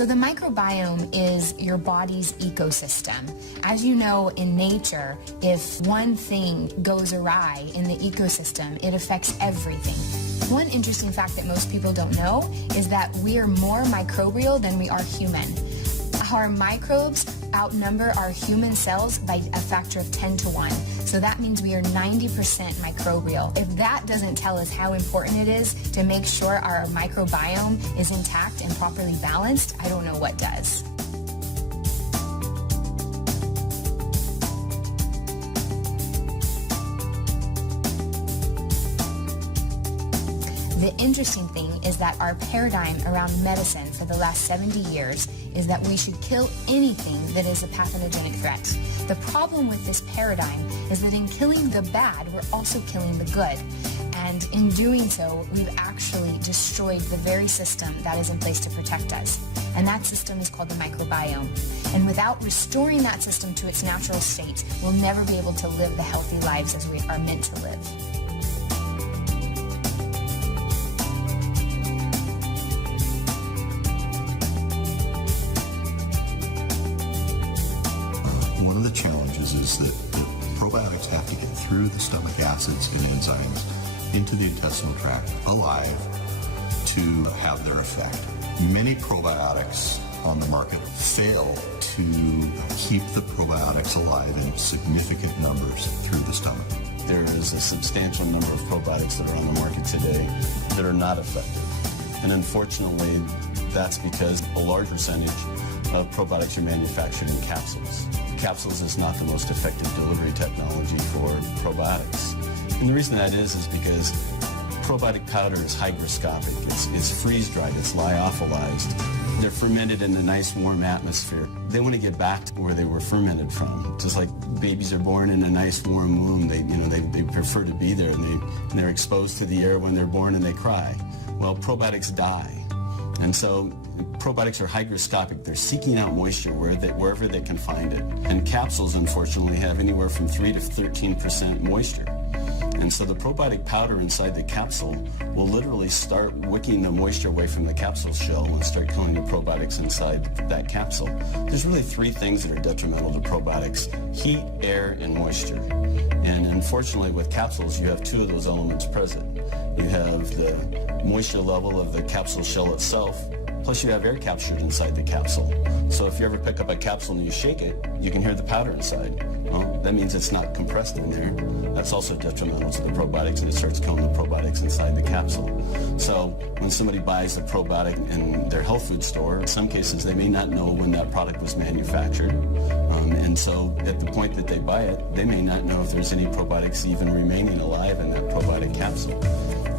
So the microbiome is your body's ecosystem. As you know, in nature, if one thing goes awry in the ecosystem, it affects everything. One interesting fact that most people don't know is that we are more microbial than we are human. Our microbes outnumber our human cells by a factor of 10 to 1. So that means we are 90% microbial. If that doesn't tell us how important it is to make sure our microbiome is intact and properly balanced, I don't know what does. The interesting thing is that our paradigm around medicine for the last 70 years is that we should kill anything that is a pathogenic threat. The problem with this paradigm is that in killing the bad, we're also killing the good. And in doing so, we've actually destroyed the very system that is in place to protect us. And that system is called the microbiome. And without restoring that system to its natural state, we'll never be able to live the healthy lives as we are meant to live. One of the challenges is that probiotics have to get through the stomach acids and enzymes into the intestinal tract alive to have their effect. Many probiotics on the market fail to keep the probiotics alive in significant numbers through the stomach. There is a substantial number of probiotics that are on the market today that are not effective. And unfortunately, that's because a large percentage of probiotics are manufactured in capsules. Capsules is not the most effective delivery technology for probiotics. And the reason that is because probiotic powder is hygroscopic. It's freeze-dried, it's lyophilized. They're fermented in a nice warm atmosphere. They want to get back to where they were fermented from. Just like babies are born in a nice warm womb, they prefer to be there, and they're exposed to the air when they're born and they cry. Well, probiotics die. And so probiotics are hygroscopic. They're seeking out moisture wherever they can find it. And capsules, unfortunately, have anywhere from 3 to 13% moisture. And so the probiotic powder inside the capsule will literally start wicking the moisture away from the capsule shell and start killing the probiotics inside that capsule. There's really 3 things that are detrimental to probiotics: heat, air, and moisture. And unfortunately, with capsules, you have 2 of those elements present. You have the moisture level of the capsule shell itself, plus you have air captured inside the capsule. So if you ever pick up a capsule and you shake it, you can hear the powder inside. Well, that means it's not compressed in there. That's also detrimental to the probiotics, and it starts killing the probiotics inside the capsule. So when somebody buys a probiotic in their health food store, in some cases they may not know when that product was manufactured. And so at the point that they buy it, they may not know if there's any probiotics even remaining alive in that probiotic capsule.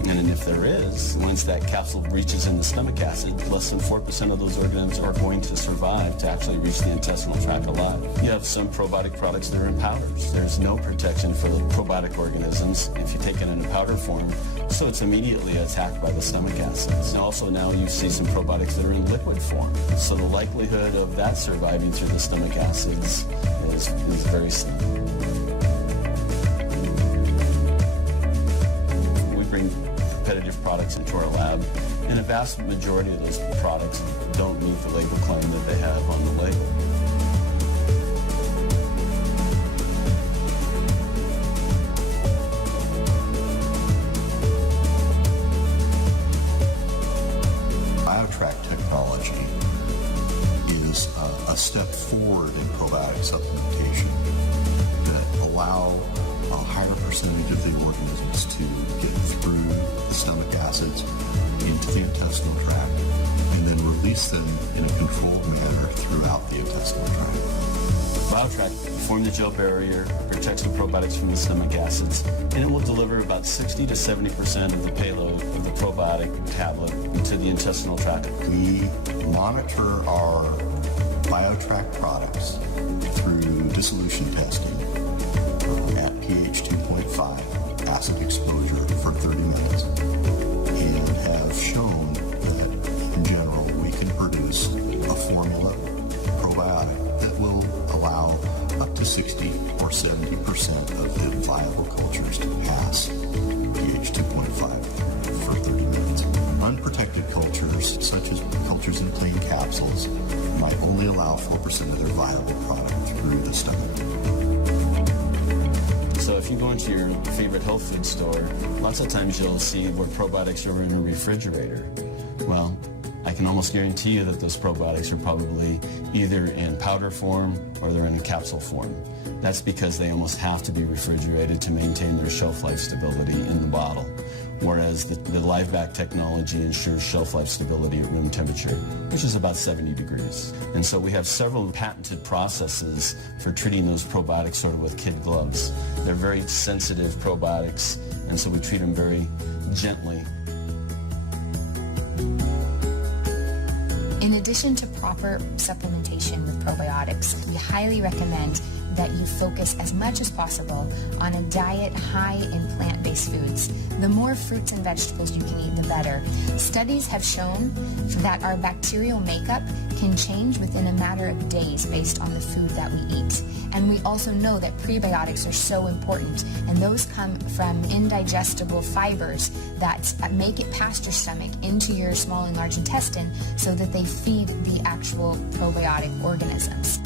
And if there is, once that capsule reaches in the stomach acid, less than 4% of those organisms are going to survive to actually reach the intestinal tract alive. You have some probiotic products that are in powders. There's no protection for the probiotic organisms if you take it in a powder form, so it's immediately attacked by the stomach acids. And also now you see some probiotics that are in liquid form, so the likelihood of that surviving through the stomach acids is very slim. We bring competitive products into our lab, and a vast majority of those products don't meet the label claim that they have on the label. Tract technology is a step forward in probiotic supplementation that allow a higher percentage of the organisms to get through the stomach acids into the intestinal tract and then release them in a controlled manner throughout the intestinal tract. BioTract forms the gel barrier, protects the probiotics from the stomach acids, and it will deliver about 60 to 70% of the payload of the probiotic tablet into the intestinal tract. We monitor our BioTract products through dissolution testing at pH 2.5 acid exposure for 30 minutes and have shown that in general we can produce a formula probiotic that will allow up to 60 or 70% of the viable cultures to pass pH 2.5 for 30 minutes. Unprotected cultures, such as cultures in plain capsules, might only allow 4% of their viable product through the stomach. So if you go into your favorite health food store, lots of times you'll see where probiotics are in a refrigerator. Well, I can almost guarantee you that those probiotics are probably either in powder form or they're in capsule form. That's because they almost have to be refrigerated to maintain their shelf life stability in the bottle, whereas the live-back technology ensures shelf life stability at room temperature, which is about 70 degrees. And so we have several patented processes for treating those probiotics sort of with kid gloves. They're very sensitive probiotics, and so we treat them very gently. In addition to proper supplementation with probiotics, we highly recommend that you focus as much as possible on a diet high in plant-based foods. The more fruits and vegetables you can eat, the better. Studies have shown that our bacterial makeup can change within a matter of days based on the food that we eat. And we also know that prebiotics are so important, and those come from indigestible fibers that make it past your stomach into your small and large intestine so that they feed the actual probiotic organisms.